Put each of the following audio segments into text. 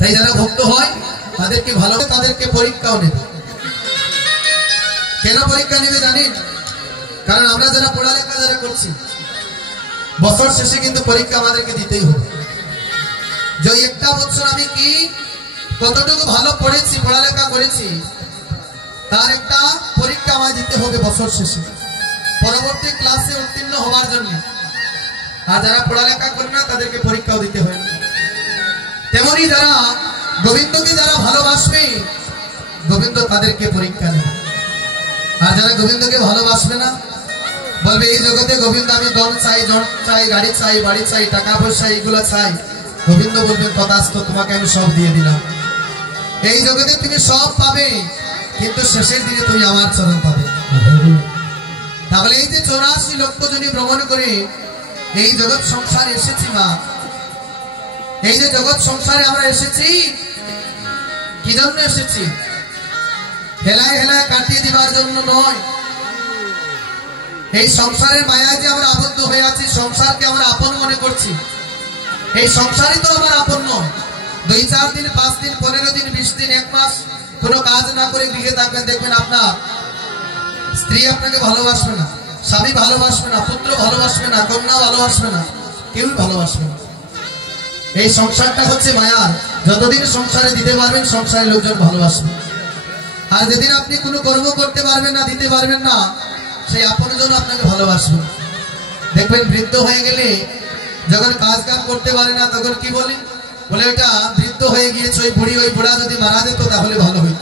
তাই যারা ভক্ত হয় তাদেরকে ভালো, তাদেরকে পরীক্ষাও নেবে। কেন পরীক্ষা নেবে জানেন? কারণ আমরা যারা পড়ালেখা যারা করছি বছর শেষে কিন্তু পরীক্ষা আমাদেরকে দিতেই হবে। যে একটা বছর আমি কি কতটুকু ভালো পড়েছি, পড়ালেখা করেছি, তার একটা পরীক্ষা আমায় দিতে হবে বছর শেষে, পরবর্তী ক্লাসে উত্তীর্ণ হওয়ার জন্য। আর যারা পড়ালেখা করে না তাদেরকে পরীক্ষাও দিতে হয়। তেমনি যারা গোবিন্দকে যারা ভালোবাসবে, গোবিন্দ তাদেরকে পরীক্ষা নেবে। আর যারা গোবিন্দকে ভালোবাসবে না, বলবে এই জগতে গোবিন্দ আমি ধন চাই, জন চাই, গাড়ি চাই, বাড়ি চাই, টাকা পয়সা এইগুলো চাই, গোবিন্দ বলবেন তথাস্তু, তোমাকে আমি সব দিয়ে দিলাম। এই জগতে তুমি সব পাবে, কিন্তু শেষের দিনে তুমি আমার চরণ পাবে। তাহলে এই যে 84 লক্ষ জনী ভ্রমণ করে এই জগৎ সংসারে এসেছি মা, এই যে জগৎ সংসারে আমরা এসেছি কি জন্য এসেছি? হেলায় হেলায় কাটিয়ে দিবার জন্য নয়। এই সংসারের মায়া যে আমরা আবদ্ধ হয়ে আছি, সংসারকে আমরা আপন মনে করছি, এই সংসারই তো আমার আপন নয়। 2-4 দিন, 5 দিন, 15 দিন, 20 দিন, 1 মাস কোনো কাজ না করে গৃহে থাকবেন, দেখবেন আপনার স্ত্রী আপনাকে ভালোবাসবে না, স্বামী ভালোবাসবে না, পুত্র ভালোবাসবে না, কন্যা ভালোবাসবে না, কেউ ভালোবাসবে না। এই সংসারটা হচ্ছে মায়ার। যতদিন সংসারে দিতে পারবেন সংসারের লোকজন ভালোবাসবে। আর যেদিন আপনি কোনো কর্ম করতে পারবেন না, দিতে পারবেন না, সেই আপনজন আপনাকে ভালোবাসবে। দেখবেন বৃদ্ধ হয়ে গেলে যখন কাজ কাম করতে পারে না তখন কি বলে? বলে ওটা বৃদ্ধ হয়ে গিয়েছে, ওই বুড়ি, ওই বুড়া যদি মারা যেত তাহলে ভালো হইত।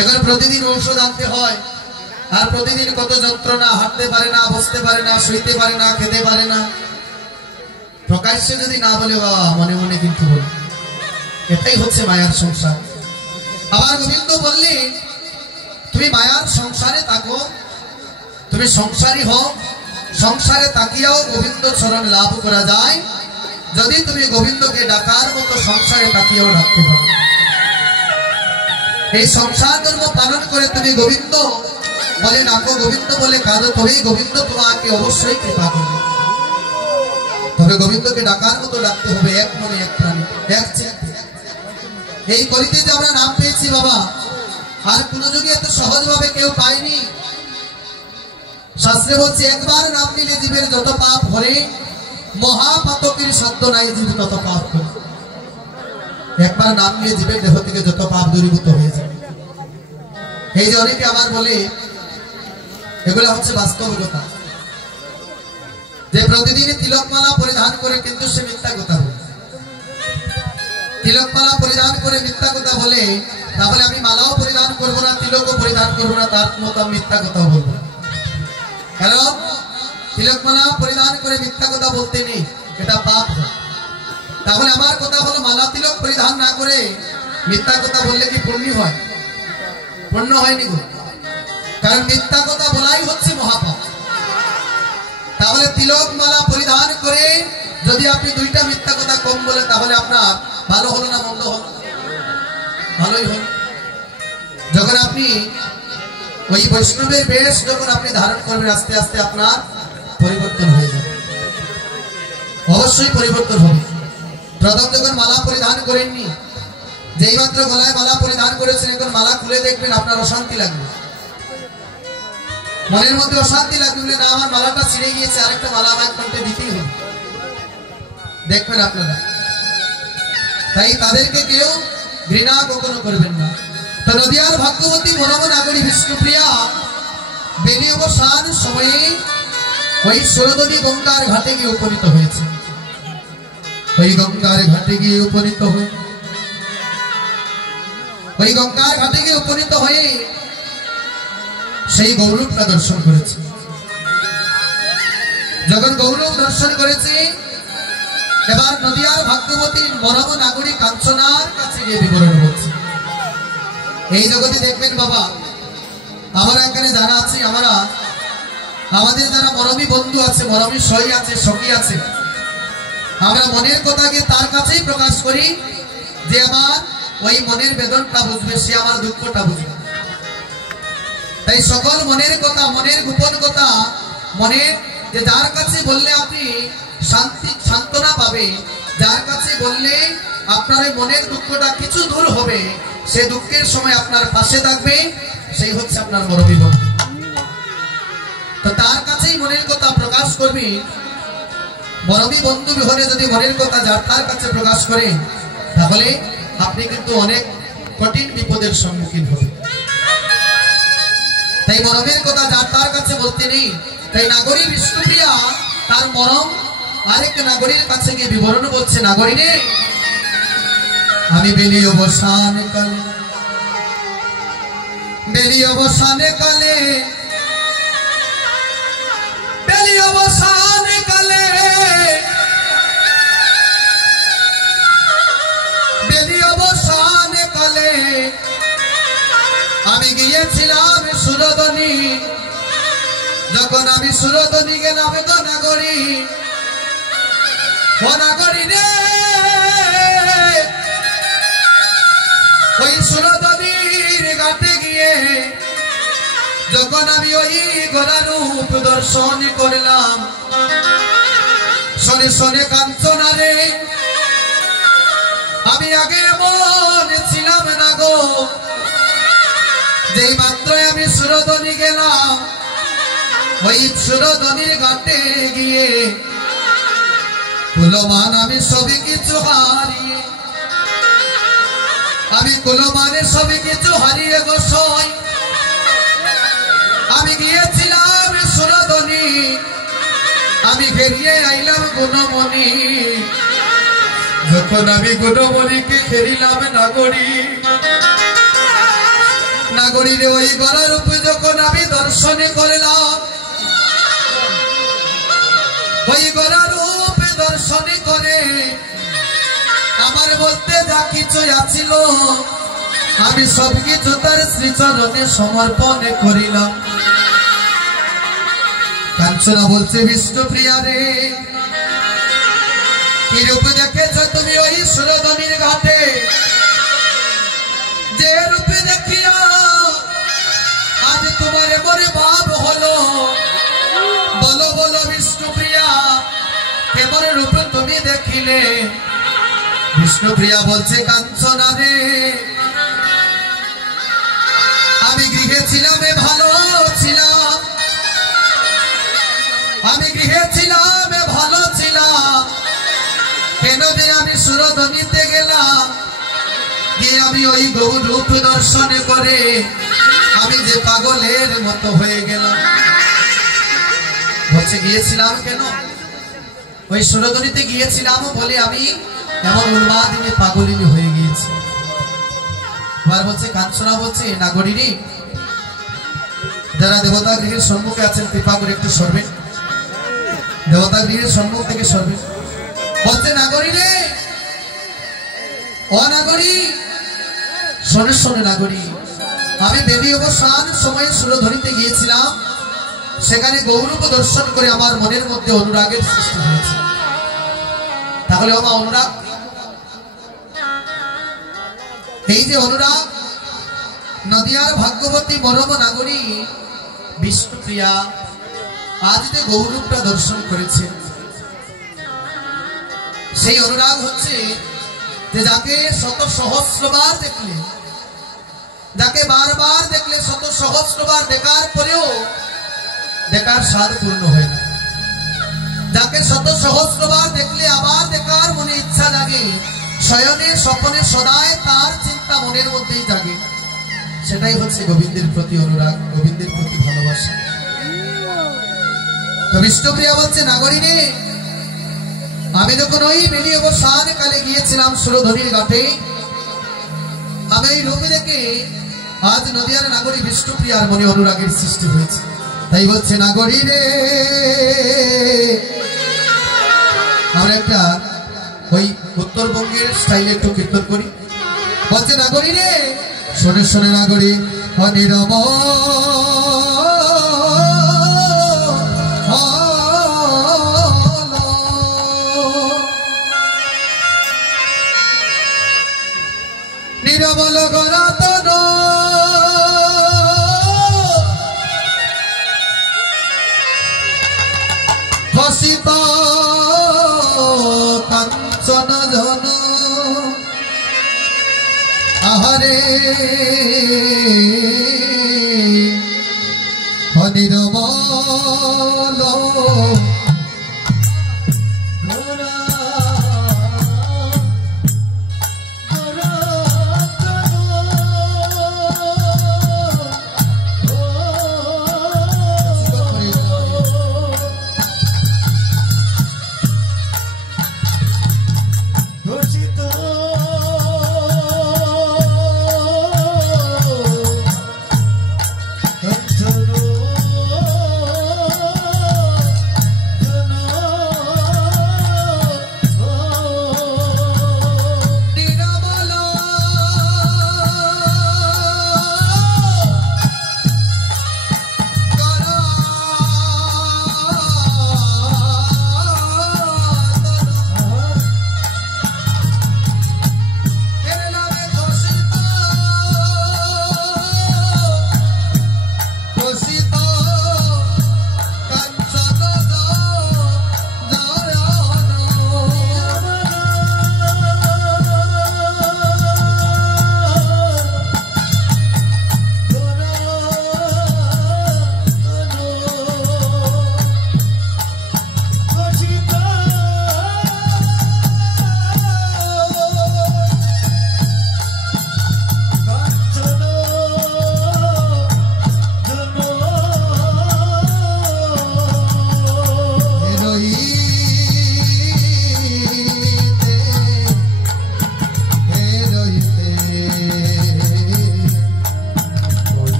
এখন প্রতিদিন ঔষধ আনতে হয়, আর প্রতিদিন কত যন্ত্রণা, হাঁটতে পারে না, বসতে পারে না, শুইতে পারে না, খেতে পারে না। প্রকাশ্যে যদি না বলে বাবা, মনে মনে কিন্তু বলে। এটাই হচ্ছে মায়ার সংসার। আবার গোবিন্দ বললে তুমি মায়ার সংসারে থাকো, তুমি সংসারী হও, সংসারে তাকিয়াও গোবিন্দ চরণ লাভ করা যায় যদি তুমি গোবিন্দকে ডাকার মতো সংসারে তাকিয়াও ডাকতে পারো। এই সংসার ধর্ম পালন করে তুমি গোবিন্দ বলে ডাকো, গোবিন্দ বলে কাঁদো, তবেই গোবিন্দ তোমাকে অবশ্যই কৃপা করবে। তবে গোবিন্দকে ডাকার মতো ডাকতে হবে, এক মনে, এক প্রাণে, এক চিত্তে। এই কলিতে যে আমরা নাম পেয়েছি বাবা, আর কোন যুগে এত সহজ ভাবে কেউ পায়নি। শাস্ত্রে বলছে একবার নাম নিলে জীবের যত পাপ ভরে, মহাপাতকের শব্দ নাই জীব তত পাপ করে। একবার নাম নিয়ে জীবের দেহ থেকে যত পাপ দূরীভূত হয়ে যাবে। এই যে অনেকে আবার বলে, এগুলো হচ্ছে বাস্তবতা, যে প্রতিদিন তিলকমালা পরিধান করে কিন্তু সে মিথ্যা কথা বলে। তিলকমালা পরিধান করে মিথ্যা কথা বলে, তাহলে আমি মালাও পরিধান করবো না, তিলকও পরিধান করবো না, তার মতো আমি মিথ্যা কথা বলবো। কারণ তিলকমালা পরিধান করে মিথ্যা কথা বলতে নেই, এটা পাপ। তাহলে আমার কথা হলো মালা তিলক পরিধান না করে মিথ্যা কথা বললে কি পুণ্য হয়? পুণ্য হয়নি গো। কারণ মিথ্যা কথা বলাই হচ্ছে মহাপাপ। তাহলে তিলক মালা পরিধান করে যদি আপনি 2টা মিথ্যা কথা কম বলেন, তাহলে আপনার ভালো হলো না মন্দ হলো? ভালোই হলো। যখন আপনি ওই বৈষ্ণবের বেশ যখন আপনি ধারণ করবেন, আস্তে আস্তে আপনার পরিবর্তন হয়ে যাবে, অবশ্যই পরিবর্তন হবে। প্রথম যখন মালা পরিধান করেননি, যেই মাত্র গলায় মালা পরিধান করেছেন, এখন মালা খুলে দেখবেন আপনার অশান্তি লাগবে, মনের মধ্যে অশান্তি লাগবে, না আমার মালাটা ছিঁড়ে গিয়েছে, আরেকটা মালা আমার কণ্ঠে দিতেই হবে। দেখবেন আপনারা, তাই তাদেরকে কেউ ঘৃণা কখনো করবেন না। তো নদিয়ার ভাগ্যবতী মনম নাগরী বিষ্ণুপ্রিয়া বেনি অবসান সময়ে ওই সুরদনী গঙ্গার ঘাটে গিয়ে উপনীত হয়েছে। ওই গঙ্গার ঘাটে গিয়ে উপনীত হয়ে ওই গঙ্গার ঘাটে গিয়ে উপনীত হয়ে সেই গৌরবটা দর্শন করেছে। যখন গৌরব দর্শন করেছে, এবার নদিয়ার ভাগ্যবতী মনম নাগরী কাঞ্চনার কাছে গিয়ে বিবরণ বলছে। এই জগতে দেখবেন বাবা, আমরা এখানে যারা আছি, আমরা আমাদের যারা মরমী বন্ধু আছে, মরমী সই আছে, সখী আছে, আমরা মনের কথাকে তার কাছেই প্রকাশ করি, যে আমার ওই মনের বেদনটা বুঝবে, সে আমার দুঃখটা বুঝবে। তাই সকল মনের কথা, মনের গোপন কথা, মনের যে যার কাছে বললে আপনি শান্তি, সান্ত্বনা পাবে, যার কাছে বললে আপনার এই মনের দুঃখটা কিছু দূর হবে, সেই দুঃখের সময় আপনার পাশে থাকবে, সেই হচ্ছে আপনার মরমী বন্ধু। তো তার কাছেই মনের কথা প্রকাশ করবি। মরমী বন্ধু বিহনে যদি মনের কথা যার তার কাছে প্রকাশ করে, তাহলে আপনি কিন্তু অনেক কঠিন বিপদের সম্মুখীন হবেন। তাই মরমের কথা যার তার কাছে বলতে নেই। তাই নাগরী বিষ্ণুপ্রিয়া তার মরম আরেক নাগরীর কাছে গিয়ে বিবরণ বলছে, নাগরী রে, আমি বেলি অবসান কালে, বেলি অবসানে কালে, বেলি অবসানে কালে, বেলি অবসানে কালে আমি গিয়েছিলাম সুরধনী। যখন আমি সুরধনী গেলাম গো নাগরী, ও নাগরী রে, ওই সুরধনীর ঘাটে গিয়ে যখন আমি ওই গোরা রূপ দর্শন করলাম, শোনে শোনে কাঞ্চনা রে, আমি আগে এমন ছিলাম না গো, যেই মাত্র আমি সুরধনী গেলাম, ওই সুরধনীর ঘাটে গিয়ে কুলমান আমি সবই কিছু হারিয়ে, আমি কুলমানে সবই কিছু হারিয়ে গোসাই আমি গিয়েছিলাম সুরধনী, আমি ফেরিয়ে আইলাম গুণমণি। যখন আমি গুণমণিকে ফেরিলাম নাগরী, নাগরীর ওই গলার রূপে যখন আমি দর্শনে করলাম, ওই গলার রূপে দর্শনে করে আমার বলতে যা কিছু আছিল আমি সবকিছু তার শ্রীচরণে সমর্পণ করিলাম। কাঞ্চনা বলছে, বিষ্ণুপ্রিয়া রে, কি রূপ দেখেছ তুমি ওই সুরধনীর ঘাটে? যে রূপে দেখিয়া আজ তোমার মনে ভাব হলো, বলো বলো বিষ্ণুপ্রিয়া, কেমন রূপ তুমি দেখিলে? বিষ্ণুপ্রিয়া বলছে, কাঞ্চনা রে, আমি গৃহে ছিলাম, ভালো ছিলাম, আমি গৃহে ছিলাম, ভালো ছিলাম, কেন যে আমি সুরধনীতে গেলাম, গিয়ে আমি ওই গৌর রূপ দর্শনে করে আমি যে পাগলের মতো হয়ে গেলাম। বলছে, গিয়েছিলাম কেন? ওই সুরধনীতে গিয়েছিলাম বলে আমি এমন উন্মাদিনী পাগলিনী হয়ে গিয়েছি। এবার বলছে, কাঞ্চনা বলছে, নাগরী রে, যারা দেবতা গৃহের সম্মুখে আছেন কৃপা করে একটু সরবেন, দেবতা গৃহের সম্মুখ থেকে সরবেন। বলছে, নাগরী রে, ও নাগরী, শোনে শোনে নাগরী, আমি বেবি অবসান সময়ে সুরধনীতে গিয়েছিলাম, সেখানে গৌরূপ দর্শন করে আমার মনের মধ্যে অনুরাগের সৃষ্টি হয়েছে। তাহলে আমার অনুরাগ, এই যে অনুরাগ, নদিয়ার ভাগ্যবতী মরম নাগরী বিষ্ণুপ্রিয়া আজ যে গৌরূপটা দর্শন করেছে, সেই অনুরাগ হচ্ছে যে যাকে শত সহস্রবার দেখলে, যাকে বারবার দেখলে, শত সহস্রবার দেখার পরেও দেখার স্বাদ পূর্ণ হয় না, যাকে শত সহস্রবার দেখলে আবার দেখার মনে ইচ্ছা জাগে, শয়নে স্বপনে সদায় তার চিন্তা মনের মধ্যেই জাগে, সেটাই হচ্ছে গোবিন্দের প্রতি অনুরাগ, গোবিন্দের প্রতি ভালোবাসা। তো বিষ্ণুপ্রিয়া বলছে, নাগরী রে, আমি যখন ওই বেলি অবসান কালে গিয়েছিলাম সুরধনীর ঘাটে, আমি এই রূপে দেখে আজ নদিয়ার নাগরী বিষ্ণুপ্রিয়ার মনে অনুরাগের সৃষ্টি হয়েছে। তাই বলছে, নাগরী রে, আমরা একটা ওই উত্তরবঙ্গের স্টাইলে একটু কীর্তন করি। বলছে, নাগরী রে, শোনে শোনে নাগরী, অনিরম নিরবল গরাতন হসিত কাঞ্চন জন আহারে অনির্মল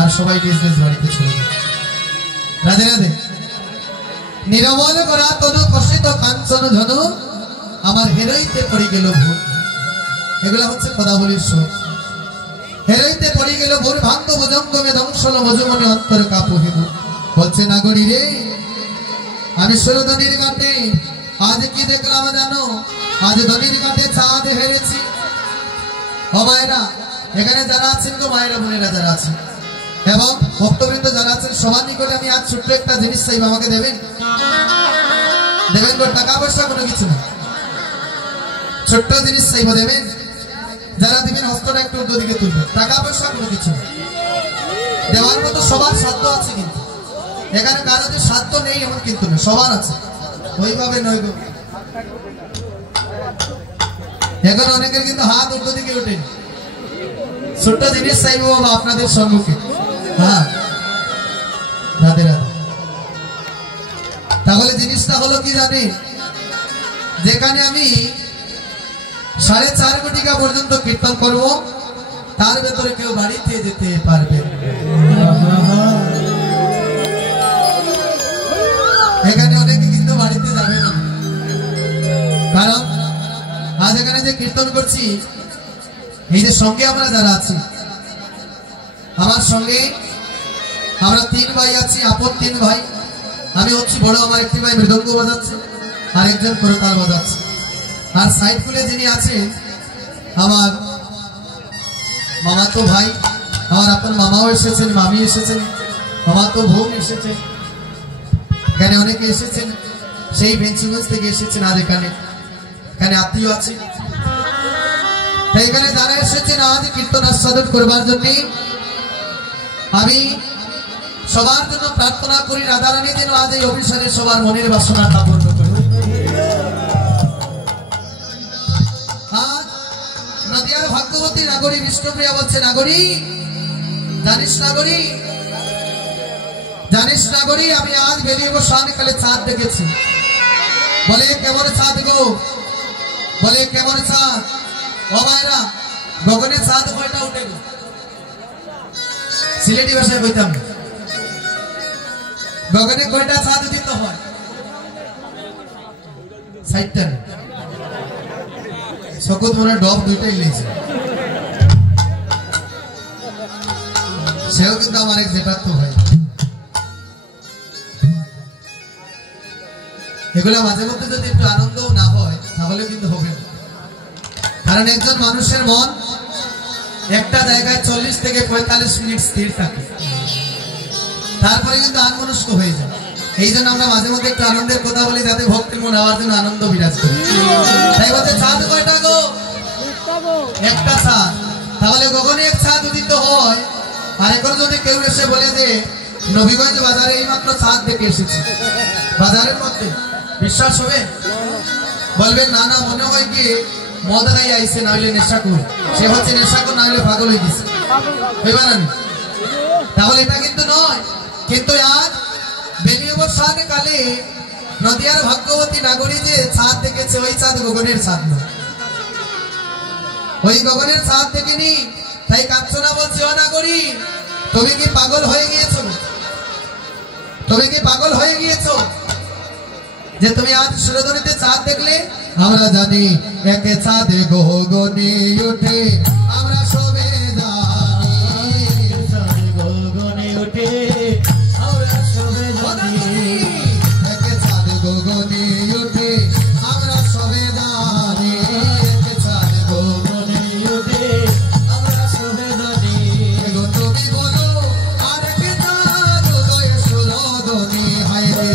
আর সবাই বিজনেস বাড়িতে চলে যায়। রাধে রাধে। নিরমল করা তনু কষিত কাঞ্চন ধনু আমার হেরইতে পড়ে গেল ভোর। এগুলা হচ্ছে পদাবলীর সুর। হেরইতে পড়ে গেল ভোর ভাঙ্গ ভুজঙ্গমে ধ্বংসল মজুমনে অন্তর কাপুহিব। বলছে নাগরী রে আমি সুরধনির ঘাটে আজ কি দেখলাম জানো? আজ ধনির ঘাটে চাঁদ হেরেছি। ও মায়েরা এখানে যারা আছেন গো মায়েরা বোনেরা যারা আছেন এবং ভক্তবৃন্দ যারা আছেন সবার নিকটে আমি আজ ছোট্ট একটা জিনিস চাইব, আমাকে দেবেন? দেবেন গো? টাকা পয়সা কোনো কিছু না, ছোট্ট জিনিস চাইব, দেবেন? যারা দিবেন হস্তটা একটু উল্টো দিকে তুলবেন। টাকা পয়সা কোনো কিছু না, দেওয়ার মতো সবার সাধ্য আছে, কিন্তু এখানে কারো যে সাধ্য নেই এমন কিন্তু না, সবার আছে, ওইভাবে নয় গো। এখন অনেকের কিন্তু হাত উল্টো দিকে ওঠেনি। ছোট্ট জিনিস চাইবো বাবা আপনাদের সম্মুখে। হ্যাঁ রাধে রাধে। তাহলে জিনিসটা হলো কি জানেন? যেখানে আমি 4.5 কোটিকা পর্যন্ত কীর্তন করব তার ভেতরে কেউ বাড়িতে যেতে পারবে। এখানে অনেকে কিন্তু বাড়িতে যাবে না, কারণ আজ এখানে যে কীর্তন করছি এই যে সঙ্গে আমরা যারা আছি, আমার সঙ্গে আমরা 3 ভাই আছি, আপন 3 ভাই। আমি হচ্ছি বড়, আমার একটি ভাই মৃদঙ্গ বাজাচ্ছে আর একজন করতাল বাজাচ্ছে। আর সাইড খুলে যিনি আছেন আমার মামাতো ভাই, আমার আপন মামাও এসেছেন, মামি এসেছেন, মামাতো বোন এসেছেন, এখানে অনেকে এসেছেন, সেই বেঞ্চুগঞ্জ থেকে এসেছেন। আজ এখানে আত্মীয় আছে, তাই এখানে যারা এসেছেন আজ কীর্তন আস্বাদন করবার জন্য আমি সবার জন্য প্রার্থনা করি রাধারানী যেন আজ এই অভিসারে সবার মনের বাসনাটা পূর্ণ করে। আজ নদিয়ার ভাগ্যবতী নাগরী বিষ্ণুপ্রিয়া বলছে, নাগরী জানিস, নাগরী জানিস, নাগরী আমি আজ বেরিয়ে বসানকালে চাঁদ দেখেছি। বলে কেমন চাঁদ গো? বলে কেমন চাঁদ? ও মায়েরা গগনে চাঁদ কয়টা উঠে গো? সিলেটি ভাষায় কইতাম না, গগনে কয়টা চাঁদ উদিত হয়? 60টা। সকত মনে ডব 2টাই লেগেছে। সেও কিন্তু আমার এক জেঠার তো ভাই। এগুলা মাঝে মধ্যে যদি একটু আনন্দ না হয় তাহলে কিন্তু হবে না, কারণ একজন মানুষের মন একটা জায়গায় 40 থেকে 45 মিনিট স্থির থাকে, তারপরে কিন্তু আনমনস্ক হয়ে যায়। এই জন্য আমরা মাঝে মধ্যে একটু আনন্দের কথা বলি, যাতে ভক্তির মনে হওয়ার জন্য আনন্দ বিরাজ করে। তাই বলছে চাঁদ কয়টা গো? একটা চাঁদ। তাহলে গগনে এক চাঁদ উদিত হয়। আর এখন যদি কেউ এসে বলে যে নবীগঞ্জ বাজারে এই মাত্র চাঁদ দেখে এসেছে, বাজারের মধ্যে, বিশ্বাস হবে? বলবেন না না, মনে হয় কি মদ খাই আইসে, না হইলে নেশাখোর। সে হচ্ছে নেশাখোর, না হইলে পাগল হয়ে গেছে। তাহলে এটা কিন্তু নয়। কিন্তু আজ বেনি অবসান কালে নদিয়ার ভাগ্যবতী নাগরী যে চাঁদ দেখেছে, ওই চাঁদ গগনের চাঁদ নয়, ওই গগনের চাঁদ দেখেনি। তাই কাঞ্চনা বলছে, ও নাগরী, তুমি কি পাগল হয়ে গিয়েছো? তুমি কি পাগল হয়ে গিয়েছো যে তুমি আজ সুরধনীতে চাঁদ দেখলে? আমরা জানি একে চাঁদে গগনে ওঠে, আমরা সবে জানি গগনে ওঠে, আমরা সবে জানি একে চাঁদ গগনে ওঠে, আমরা সবে জানি একে চাঁদ গগনে ওঠে, আমরা সবে জানি। এগো তুমি বলো আর কে চাঁদ উদয় সুরধনী হায় রে,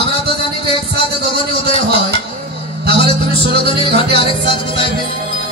আমরা তো জানি যে এক চাঁদ গগনে উদয় হয়। তাহলে তুমি সুরধনীর ঘাটে আরেক চাঁদ কোথায় পেলে?